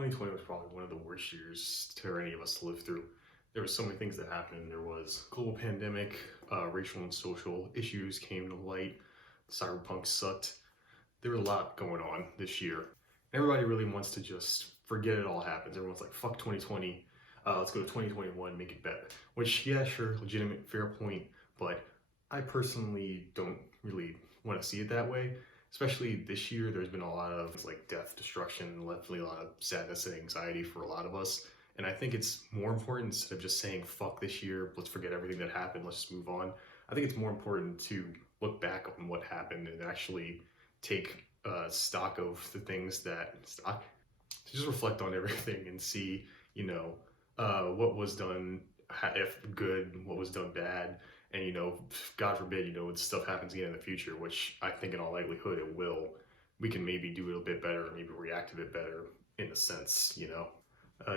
2020 was probably one of the worst years for any of us to live through. There were so many things that happened. There was global pandemic, racial and social issues came to light. Cyberpunk sucked. There was a lot going on this year. Everybody really wants to just forget it all happens. Everyone's like, fuck 2020. Let's go to 2021, make it better. Which, yeah, sure, legitimate, fair point. But I personally don't really want to see it that way. Especially this year, there's been a lot of like death, destruction, definitely a lot of sadness and anxiety for a lot of us. And I think it's more important, instead of just saying fuck this year, let's forget everything that happened, let's just move on. I think it's more important to look back on what happened and actually take stock of the things that stock, to just reflect on everything and see, what was done, if good, what was done bad, and God forbid, stuff happens again in the future, which I think in all likelihood it will. We can maybe do it a bit better, maybe react a bit better in a sense.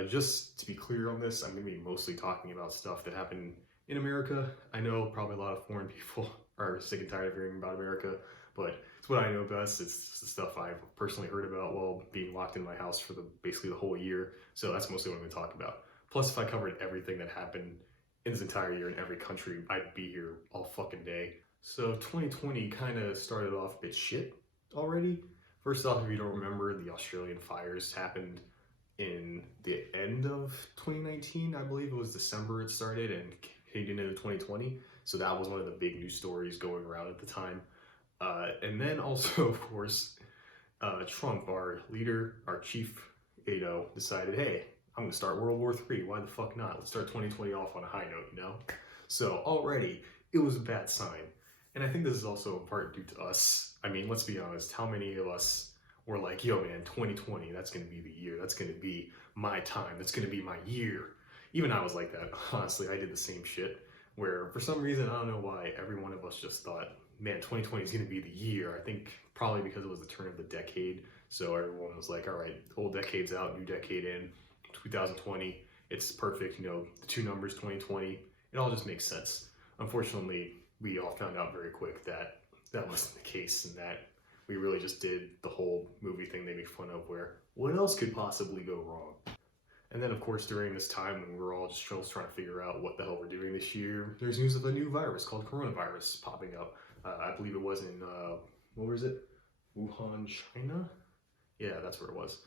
Just to be clear on this, I'm going to be mostly talking about stuff that happened in America. I know probably a lot of foreign people are sick and tired of hearing about America, but it's what I know best. It's the stuff I've personally heard about while being locked in my house for basically the whole year. So that's mostly what I'm going to talk about. Plus, if I covered everything that happened in this entire year in every country, I'd be here all fucking day. So 2020 kind of started off a bit shit already. First off, if you don't remember, the Australian fires happened in the end of 2019. I believe it was December it started and heading into 2020. So that was one of the big news stories going around at the time. And then also, of course, Trump, our leader, our chief, decided, hey, I'm gonna start World War III. Why the fuck not? Let's start 2020 off on a high note, So already, it was a bad sign. And I think this is also in part due to us. I mean, let's be honest, how many of us were like, yo man, 2020, that's gonna be the year. That's gonna be my time. That's gonna be my year. Even I was like that. Honestly, I did the same shit where for some reason, I don't know why, every one of us just thought, man, 2020 is gonna be the year. I think probably because it was the turn of the decade. So everyone was like, all right, old decade's out, new decade in. 2020, it's perfect, the two numbers 2020, it all just makes sense. Unfortunately, we all found out very quick that that wasn't the case, and that we really just did the whole movie thing they make fun of, where what else could possibly go wrong? And then of course during this time when we're all just trying to figure out what the hell we're doing this year, there's news of a new virus called coronavirus popping up. I believe it was in, what was it? Wuhan, China? Yeah, that's where it was.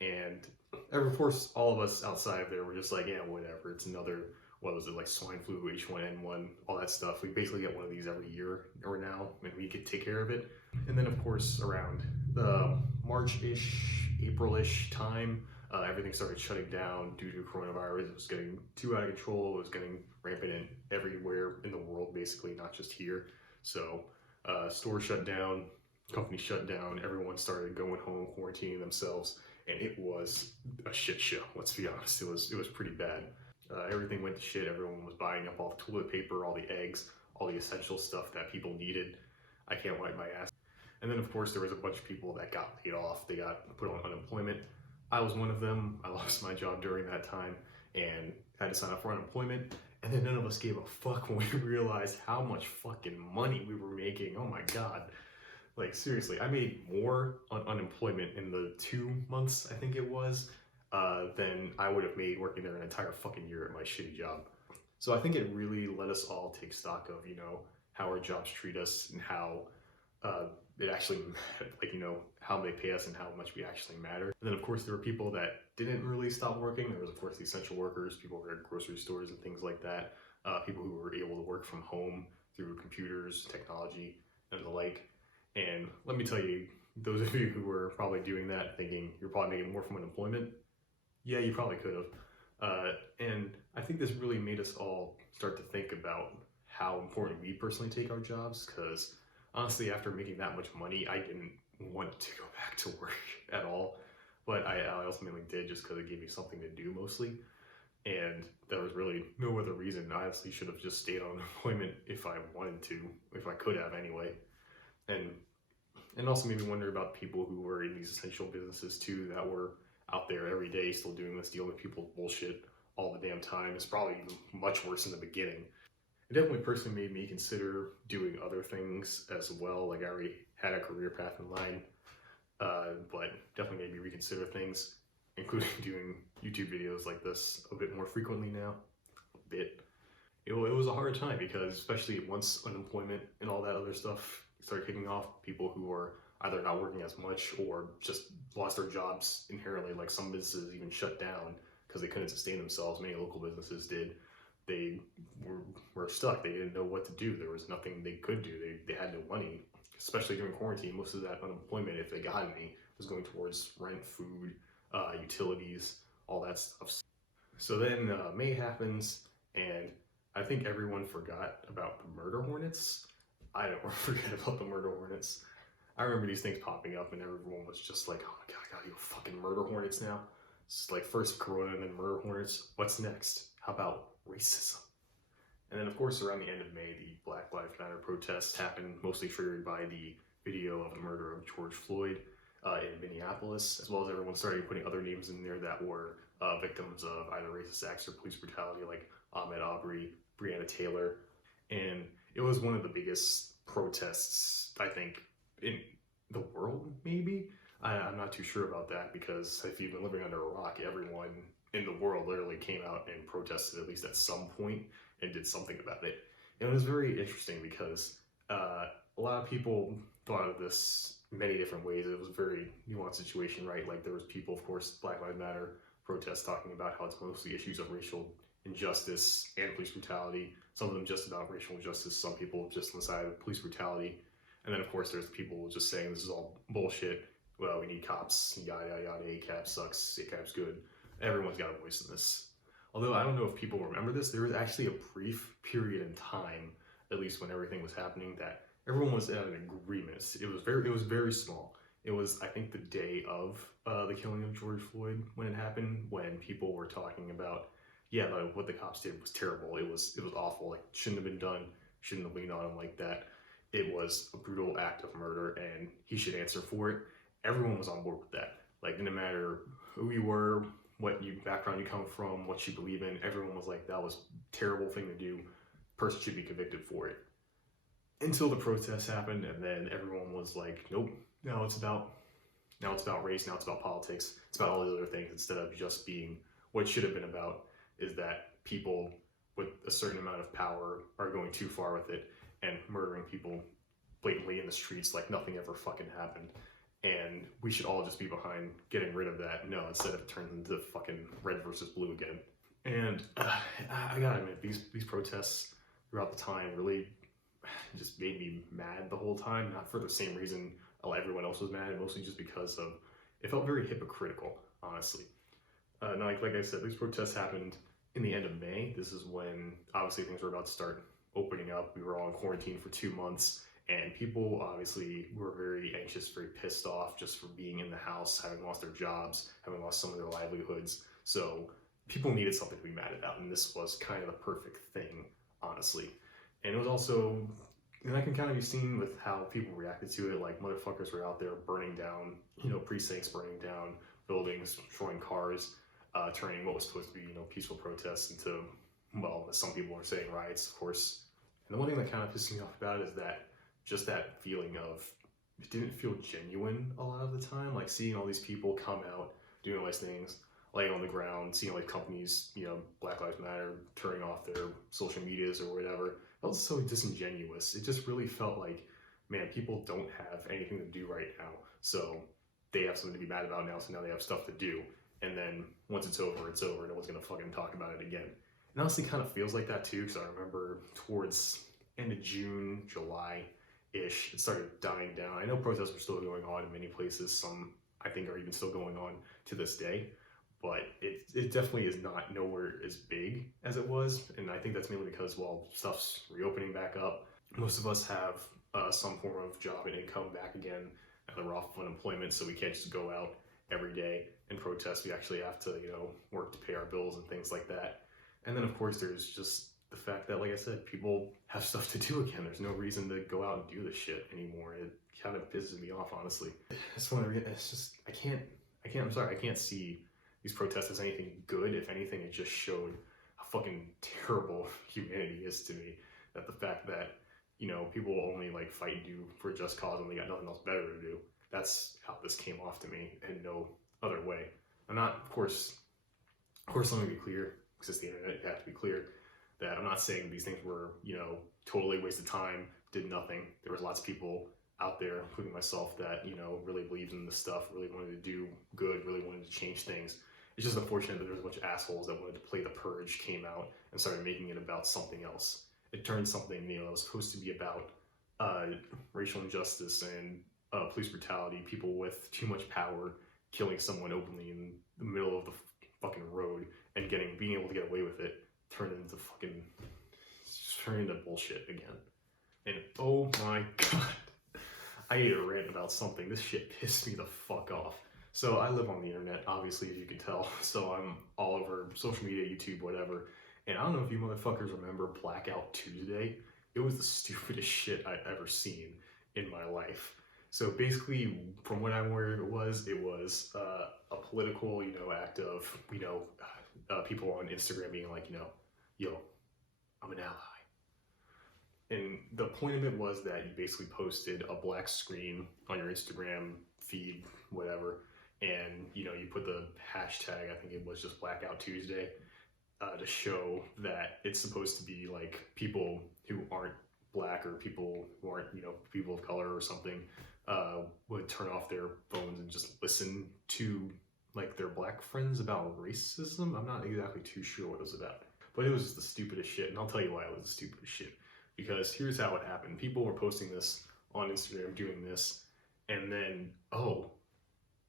And of course, all of us outside of there were just like, yeah, whatever. It's another, what was it, like swine flu, H1N1, all that stuff. We basically get one of these every year or now, and we could take care of it. And then, of course, around the March-ish, April-ish time, everything started shutting down due to coronavirus. It was getting too out of control. It was getting rampant everywhere in the world, basically, not just here. So stores shut down, companies shut down, everyone started going home, quarantining themselves. And it was a shit show, let's be honest. It was pretty bad. Everything went to shit. Everyone was buying up all the toilet paper, all the eggs, all the essential stuff that people needed. I can't wipe my ass. And then of course there was a bunch of people that got laid off. They got put on unemployment. I was one of them. I lost my job during that time and had to sign up for unemployment. And then none of us gave a fuck when we realized how much fucking money we were making. Oh my God. Like seriously, I made more on unemployment in the 2 months, I think it was, than I would have made working there an entire fucking year at my shitty job. So I think it really let us all take stock of, how our jobs treat us and how it actually, like, how they pay us and how much we actually matter. And then of course there were people that didn't really stop working. There was of course the essential workers, people who were at grocery stores and things like that, people who were able to work from home through computers, technology, and the like. And let me tell you, those of you who were probably doing that thinking you're probably making more from unemployment, yeah, you probably could have. And I think this really made us all start to think about how important we personally take our jobs, because honestly, after making that much money, I didn't want to go back to work at all. But I ultimately did, just because it gave me something to do mostly. And there was really no other reason. I honestly should have just stayed on unemployment if I wanted to, if I could have anyway. And also made me wonder about people who were in these essential businesses too, that were out there every day still doing this, dealing with people's bullshit all the damn time. It's probably even much worse in the beginning. It definitely personally made me consider doing other things as well. Like I already had a career path in line, but definitely made me reconsider things. including doing YouTube videos like this a bit more frequently now. A bit. It was a hard time because, especially once unemployment and all that other stuff started kicking off, people who were either not working as much or just lost their jobs inherently, like some businesses even shut down because they couldn't sustain themselves. Many local businesses did. They were stuck. They didn't know what to do. There was nothing they could do. They had no money, especially during quarantine. Most of that unemployment, if they got any, was going towards rent, food, utilities, all that stuff. So then May happens, and I think everyone forgot about the murder hornets. I don't forget about the murder hornets. I remember these things popping up, and everyone was just like, "Oh my god, I gotta go fucking murder hornets now." It's like first Corona, and then murder hornets. What's next? How about racism? And then, of course, around the end of May, the Black Lives Matter protests happened, mostly triggered by the video of the murder of George Floyd in Minneapolis, as well as everyone started putting other names in there that were victims of either racist acts or police brutality, like Ahmaud Arbery, Breonna Taylor. And it was one of the biggest protests, I think, in the world, maybe? I'm not too sure about that, because if you've been living under a rock, everyone in the world literally came out and protested at least at some point and did something about it. And it was very interesting because a lot of people thought of this many different ways. It was a very nuanced situation, right? Like there was people, of course, Black Lives Matter protests talking about how it's mostly issues of racial injustice and police brutality. Some of them just about racial injustice, some people just on the side of police brutality. And then, of course, there's people just saying this is all bullshit. Well, we need cops, yada, yada, yada, ACAB sucks, ACAB's good. Everyone's got a voice in this. Although I don't know if people remember this, there was actually a brief period in time, at least when everything was happening, that everyone was at an agreement. It was very small. It was, I think, the day of the killing of George Floyd when it happened, when people were talking about, yeah, like, what the cops did was terrible. It was awful. Like, shouldn't have been done. Shouldn't have leaned on him like that. It was a brutal act of murder, and he should answer for it. Everyone was on board with that. Like, no matter who you were, what background you come from, what you believe in, everyone was like, that was a terrible thing to do. Person should be convicted for it. Until the protests happened, and then everyone was like, nope, now it's about race, now it's about politics, it's about all these other things, instead of just being what it should have been about, is that people with a certain amount of power are going too far with it and murdering people blatantly in the streets like nothing ever fucking happened. And we should all just be behind getting rid of that. No, instead of turning into fucking red versus blue again. And I gotta admit, these protests throughout the time really just made me mad the whole time. Not for the same reason everyone else was mad, mostly just because of it felt very hypocritical, honestly. Like I said, these protests happened in the end of May. This is when obviously things were about to start opening up. We were all in quarantine for 2 months. And people obviously were very anxious, very pissed off just for being in the house, having lost their jobs, having lost some of their livelihoods. So people needed something to be mad about, and this was kind of the perfect thing, honestly. And it was also, and I can kind of be seen with how people reacted to it, like motherfuckers were out there burning down, precincts, burning down buildings, destroying cars, turning what was supposed to be, peaceful protests into, well, as some people are saying, riots, of course. And the one thing that kind of pissed me off about it is that just that feeling of, it didn't feel genuine a lot of the time. Like seeing all these people come out, doing all these things, laying on the ground, seeing all these companies, Black Lives Matter, turning off their social medias or whatever, it felt so disingenuous. It just really felt like, man, people don't have anything to do right now. So they have something to be mad about now, so now they have stuff to do. And then once it's over, no one's gonna fucking talk about it again. It honestly kind of feels like that too, because I remember towards end of June, July-ish, it started dying down. I know protests are still going on in many places. Some, I think, are even still going on to this day. But it definitely is not nowhere as big as it was. And I think that's mainly because, well, stuff's reopening back up. Most of us have some form of job and income back again, and we're off of unemployment, so we can't just go out every day and protest. We actually have to, work to pay our bills and things like that. And then, of course, there's just the fact that, like I said, people have stuff to do again. There's no reason to go out and do this shit anymore. It kind of pisses me off, honestly. It's just, I can't see these protests as anything good. If anything, it just showed how fucking terrible humanity is to me. That the fact that, people only like fight and do for a just cause when they got nothing else better to do. That's how this came off to me, and no other way. I'm not, of course, let me be clear, because it's the internet, you have to be clear that I'm not saying these things were, totally a waste of time, did nothing. There was lots of people out there, including myself, that, really believed in this stuff, really wanted to do good, really wanted to change things. It's just unfortunate that there was a bunch of assholes that wanted to play the purge, came out and started making it about something else. It turned something, that was supposed to be about racial injustice and police brutality, people with too much power killing someone openly in the middle of the fucking road and being able to get away with it, turned into bullshit again. And oh my god, I need to rant about something. This shit pissed me the fuck off. So I live on the internet, obviously, as you can tell. So I'm all over social media, YouTube, whatever. And I don't know if you motherfuckers remember Blackout Tuesday. It was the stupidest shit I've ever seen in my life. So basically, from what I'm aware, it was a political, act of, people on Instagram being like, yo, I'm an ally. And the point of it was that you basically posted a black screen on your Instagram feed, whatever, and you put the hashtag, I think it was just Blackout Tuesday, to show that it's supposed to be like people who aren't black or people who aren't, people of color or something, would turn off their phones and just listen to like their black friends about racism. I'm not exactly too sure what it was about, but it was the stupidest shit, and I'll tell you why it was the stupidest shit. Because here's how it happened. People were posting this on Instagram, doing this, and then, oh,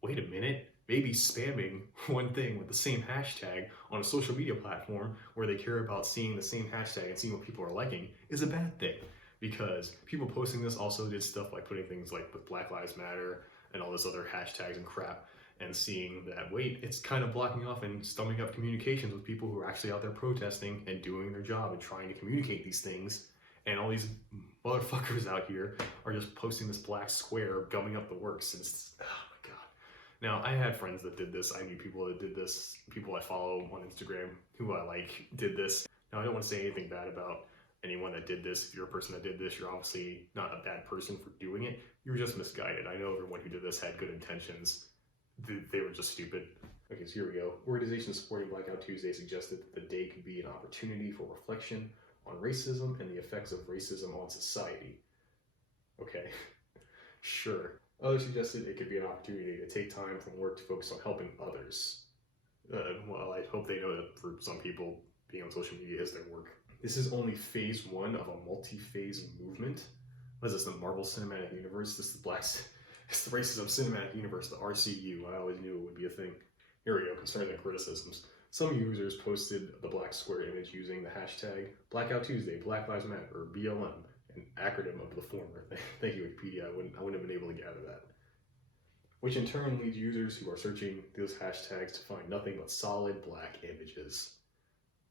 wait a minute, maybe spamming one thing with the same hashtag on a social media platform where they care about seeing the same hashtag and seeing what people are liking is a bad thing. Because people posting this also did stuff like putting things like with Black Lives Matter and all this other hashtags and crap, and seeing that, wait, it's kind of blocking off and stumbling up communications with people who are actually out there protesting and doing their job and trying to communicate these things. And all these motherfuckers out here are just posting this black square, gumming up the works. And it's, oh my god. Now, I had friends that did this. I knew people that did this. People I follow on Instagram who I like did this. Now, I don't want to say anything bad about anyone that did this. If you're a person that did this, you're obviously not a bad person for doing it. You were just misguided. I know everyone who did this had good intentions. They were just stupid. Okay, so here we go. Organizations supporting Blackout Tuesday suggested that the day could be an opportunity for reflection on racism and the effects of racism on society. Okay, sure. Others suggested it could be an opportunity to take time from work to focus on helping others. Well, I hope they know that for some people, being on social media is their work. This is only phase one of a multi-phase movement. What is this, the Marvel Cinematic Universe? This is it's the Racism Cinematic Universe, the RCU. I always knew it would be a thing. Here we go, concerns and criticisms. Some users posted the black square image using the hashtag Blackout Tuesday, Black Lives Matter, or BLM, an acronym of the former. Thank you, Wikipedia. I wouldn't have been able to gather that. Which in turn leads users who are searching those hashtags to find nothing but solid black images.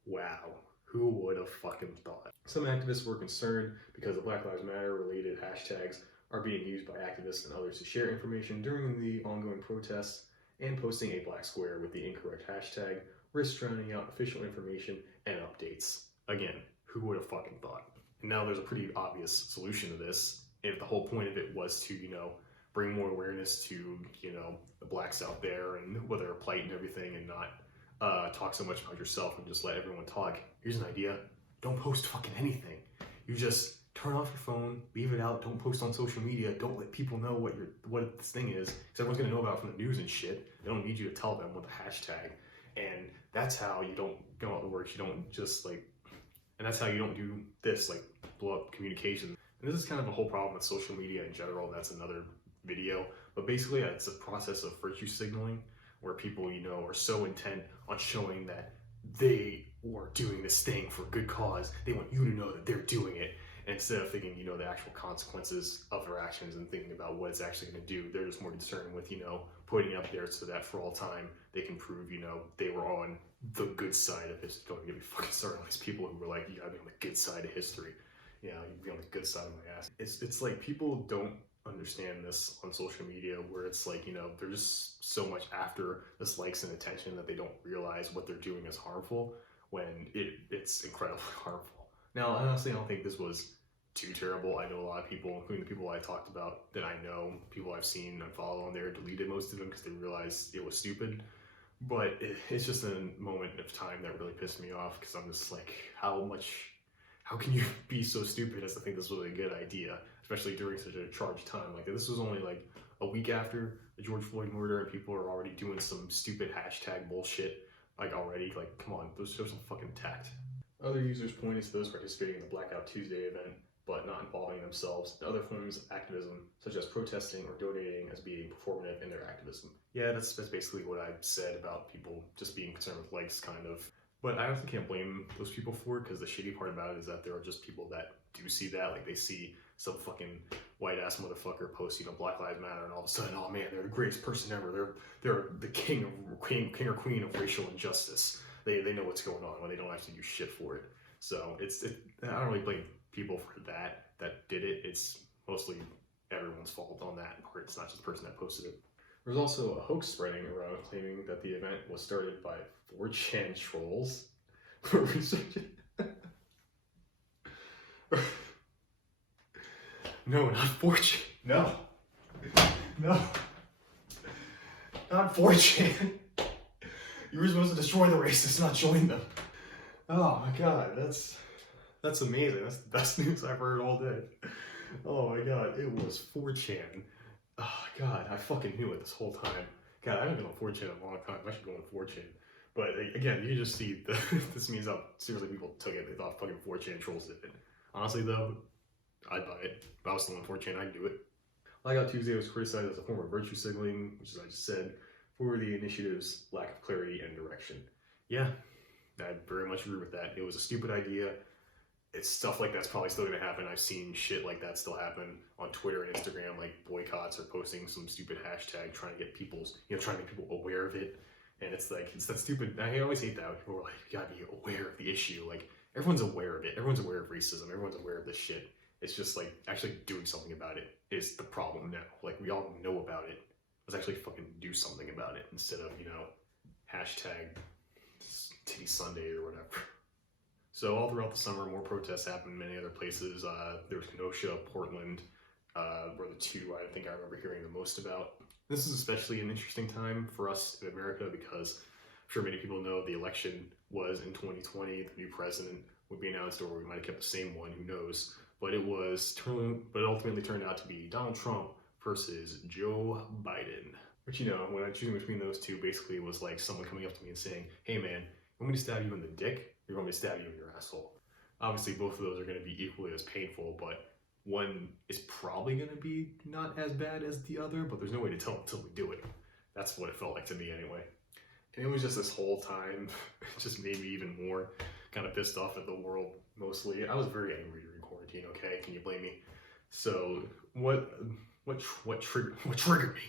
Wow, who would have fucking thought? Some activists were concerned because the Black Lives Matter related hashtags are being used by activists and others to share information during the ongoing protests, and posting a black square with the incorrect hashtag risks drowning out official information and updates. Again, who would have fucking thought? And now there's a pretty obvious solution to this. If the whole point of it was to, bring more awareness to, the blacks out there and what their plight and everything, and not talk so much about yourself and just let everyone talk. Here's an idea. Don't post fucking anything. You just turn off your phone, leave it out, don't post on social media, don't let people know what this thing is, because everyone's gonna know about it from the news and shit. They don't need you to tell them with a hashtag. And that's how you don't go out the works. You don't just and that's how you don't do this, blow up communication. And this is kind of a whole problem with social media in general. That's another video. But basically, it's a process of virtue signaling where people, are so intent on showing that they are doing this thing for a good cause. They want you to know that they're doing it. And instead of thinking, the actual consequences of their actions and thinking about what it's actually going to do, they're just more concerned with, putting it up there so that for all time they can prove, they were on the good side of history. Don't get me fucking started on these people who were like, you gotta be on the good side of history. You be on the good side of my ass. It's like people don't understand this on social media, where it's like, they're just so much after this likes and attention that they don't realize what they're doing is harmful, when it's incredibly harmful. Now, honestly, I don't think this was too terrible. I know a lot of people, including the people I talked about that I know, people I've seen and follow on there, deleted most of them because they realized it was stupid. But it's just a moment of time that really pissed me off because I'm just like, how can you be so stupid as to think this was a good idea, especially during such a charged time? Like this was only like a week after the George Floyd murder, and people are already doing some stupid hashtag bullshit. Like already, like come on, those show some fucking tact. Other users pointed to those participating in the Blackout Tuesday event, but not involving themselves in other forms of activism, such as protesting or donating, as being performative in their activism. Yeah, that's basically what I said about people just being concerned with likes, kind of. But I also can't blame those people for it, because the shitty part about it is that there are just people that do see that. Like, they see some fucking white ass motherfucker post, Black Lives Matter, and all of a sudden, oh man, they're the greatest person ever. They're the king or queen of racial injustice. They know what's going on when they don't actually do shit for it. So I don't really blame people for that did it. It's mostly everyone's fault on that part. It's not just the person that posted it. There was also a hoax spreading around claiming that the event was started by 4chan trolls for researching. No, not 4chan. No. No. Not 4chan. You were supposed to destroy the racists, not join them. Oh my god, that's amazing. That's the best news I've heard all day. Oh my god, it was 4chan. Oh god, I fucking knew it this whole time. God, I haven't been on 4chan in a long time. I should go on 4chan. But again, you can just see this means how seriously people took it. They thought fucking 4chan trolls did it. Honestly though, I'd buy it. If I was still on 4chan, I'd do it. Blackout Tuesday was criticized as a form of virtue signaling, which, as I just said, for the initiative's lack of clarity and direction. Yeah, I very much agree with that. It was a stupid idea. It's stuff like that's probably still gonna happen. I've seen shit like that still happen on Twitter and Instagram, like boycotts or posting some stupid hashtag trying to get trying to make people aware of it. And it's that stupid. I always hate that when people are like, you gotta be aware of the issue. Like, everyone's aware of it. Everyone's aware of racism. Everyone's aware of this shit. It's just like actually doing something about it is the problem now. Like, we all know about it. Let's actually fucking do something about it instead of, hashtag Titty Sunday or whatever. So all throughout the summer, more protests happened in many other places. There was Kenosha, Portland, were the two I think I remember hearing the most about. This is especially an interesting time for us in America because I'm sure many people know the election was in 2020. The new president would be announced, or we might have kept the same one, who knows. But it ultimately turned out to be Donald Trump versus Joe Biden. Which, when I choose between those two, basically it was like someone coming up to me and saying, hey man, you want me to stab you in the dick? Or you want me to stab you in your asshole? Obviously both of those are going to be equally as painful, but one is probably going to be not as bad as the other, but there's no way to tell until we do it. That's what it felt like to me anyway. And it was just this whole time, it just made me even more kind of pissed off at the world, mostly. I was very angry during quarantine, okay? Can you blame me? So what triggered me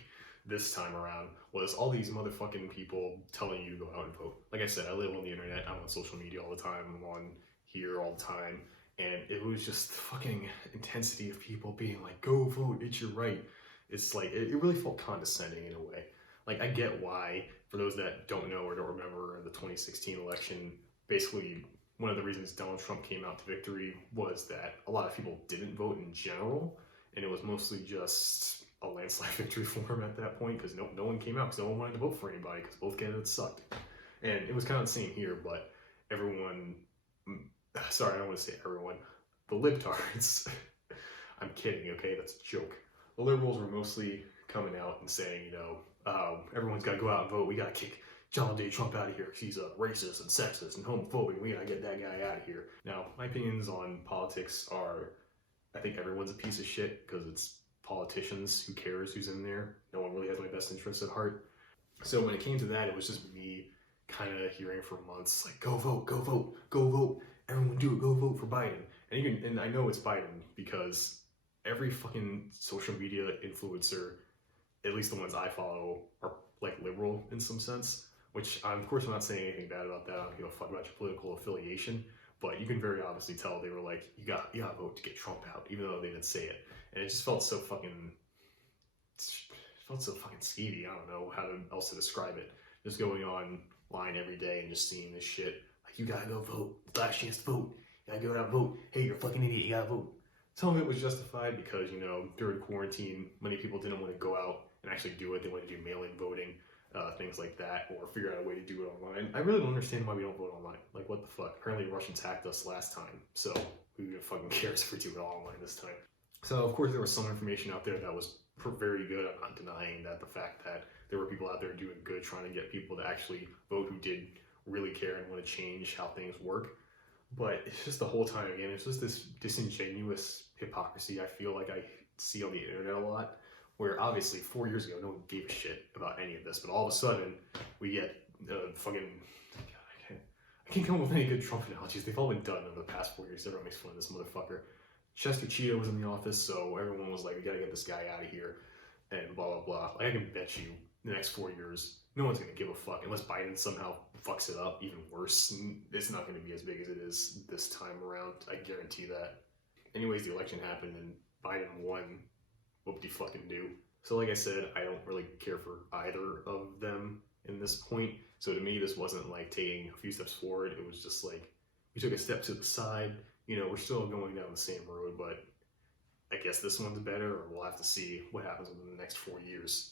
this time around was all these motherfucking people telling you to go out and vote. Like I said, I live on the internet, I'm on social media all the time, I'm on here all the time, and it was just fucking intensity of people being like, go vote, it's your right. It's like, it really felt condescending in a way. Like, I get why, for those that don't know or don't remember the 2016 election, basically one of the reasons Donald Trump came out to victory was that a lot of people didn't vote in general, and it was mostly just a landslide victory for him at that point because no one came out because no one wanted to vote for anybody because both candidates sucked. And it was kind of the same here, but everyone, sorry, I don't want to say everyone, the libtards, I'm kidding, okay, that's a joke. The liberals were mostly coming out and saying, everyone's got to go out and vote, we got to kick Donald J. Trump out of here because he's a racist and sexist and homophobic, we got to get that guy out of here. Now, my opinions on politics are, I think everyone's a piece of shit because it's politicians. Who cares who's in there? No one really has my best interests at heart. So when it came to that, it was just me kind of hearing for months, like, go vote, go vote, go vote. Everyone do it, go vote for Biden. And I know it's Biden because every fucking social media influencer, at least the ones I follow, are like liberal in some sense, which of course I'm not saying anything bad about that. I don't give a fuck about your political affiliation, but you can very obviously tell they were like, you got to vote to get Trump out, even though they didn't say it. And it just felt so fucking skeevy. I don't know how else to describe it. Just going online every day and just seeing this shit. Like, you gotta go vote. Last chance to vote. You gotta go out and vote. Hey, you're a fucking idiot. You gotta vote. Some of it was justified because, during quarantine, many people didn't want to go out and actually do it. They wanted to do mail-in voting. things like that, or figure out a way to do it online. I really don't understand why we don't vote online. Like, what the fuck? Apparently, the Russians hacked us last time, so who even fucking cares if we do it all online this time? So, of course, there was some information out there that was very good. I'm not denying that. The fact that there were people out there doing good, trying to get people to actually vote who did really care and want to change how things work. But it's just the whole time, again, it's just this disingenuous hypocrisy I feel like I see on the internet a lot, where obviously 4 years ago no one gave a shit about any of this, but all of a sudden we get fucking, God, I can't come up with any good Trump analogies. They've all been done over the past 4 years. Everyone makes fun of this motherfucker. Chester Cheetah was in the office, so everyone was like, we gotta get this guy out of here, and blah blah blah. Like, I can bet you the next 4 years no one's gonna give a fuck unless Biden somehow fucks it up even worse. It's not gonna be as big as it is this time around. I guarantee that. Anyways, the election happened and Biden won. What would he fucking do? So like I said, I don't really care for either of them in this point. So to me, this wasn't like taking a few steps forward. It was just like, we took a step to the side. You know, we're still going down the same road, but I guess this one's better, or we'll have to see what happens within the next 4 years.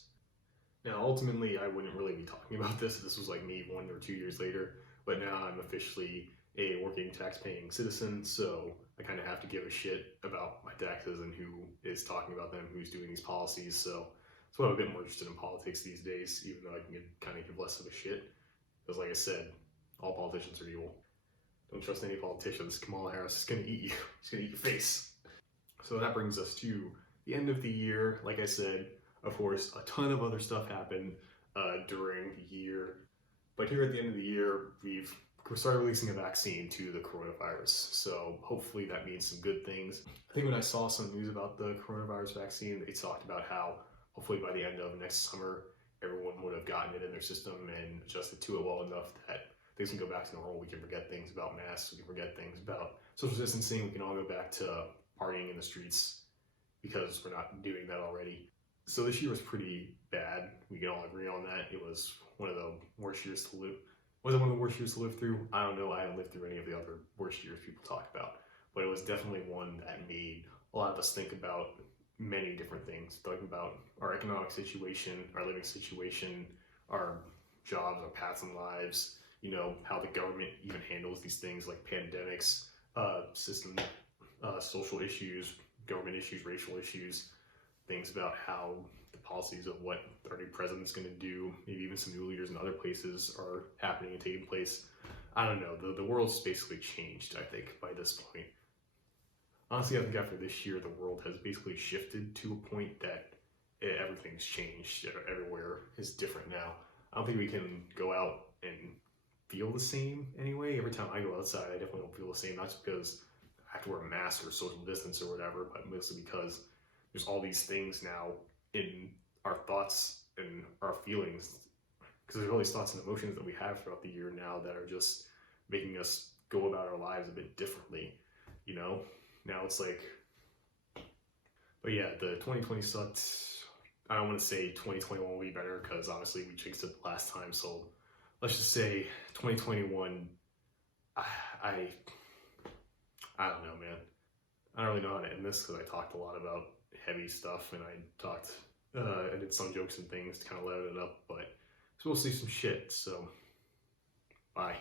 Now, ultimately, I wouldn't really be talking about this if this was like me 1 or 2 years later, but now I'm officially a working tax-paying citizen, so I kind of have to give a shit about my taxes and who is talking about them, who's doing these policies. So that's why I'm a bit more interested in politics these days, even though I can kind of give less of a shit. Because like I said, all politicians are evil. Don't trust any politicians. Kamala Harris is going to eat you. She's going to eat your face. So that brings us to the end of the year. Like I said, of course, a ton of other stuff happened during the year. But here at the end of the year, we've started releasing a vaccine to the coronavirus. So hopefully that means some good things. I think when I saw some news about the coronavirus vaccine, they talked about how hopefully by the end of next summer, everyone would have gotten it in their system and adjusted to it well enough that things can go back to normal. We can forget things about masks. We can forget things about social distancing. We can all go back to partying in the streets because we're not doing that already. So this year was pretty bad. We can all agree on that. It was one of the worst years to live. Was it one of the worst years to live through? I don't know. I haven't lived through any of the other worst years people talk about. But it was definitely one that made a lot of us think about many different things. Talking about our economic situation, our living situation, our jobs, our paths in lives, you know, how the government even handles these things like pandemics, system, social issues, government issues, racial issues, things about how the policies of what our new president's going to do, maybe even some new leaders in other places are happening and taking place. I don't know. The world's basically changed, I think, by this point. Honestly, I think after this year, the world has basically shifted to a point that everything's changed. Everywhere is different now. I don't think we can go out and feel the same anyway. Every time I go outside, I definitely don't feel the same. Not just because I have to wear a mask or social distance or whatever, but mostly because there's all these things now in our thoughts and our feelings, because there's all these thoughts and emotions that we have throughout the year now that are just making us go about our lives a bit differently, you know? Now it's like, but yeah, the 2020 sucked. I don't want to say 2021 will be better because honestly we jinxed it the last time, so let's just say 2021, I don't know, man. I don't really know how to end this because I talked a lot about heavy stuff and I did some jokes and things to kind of let it up, but it's mostly some shit, so bye.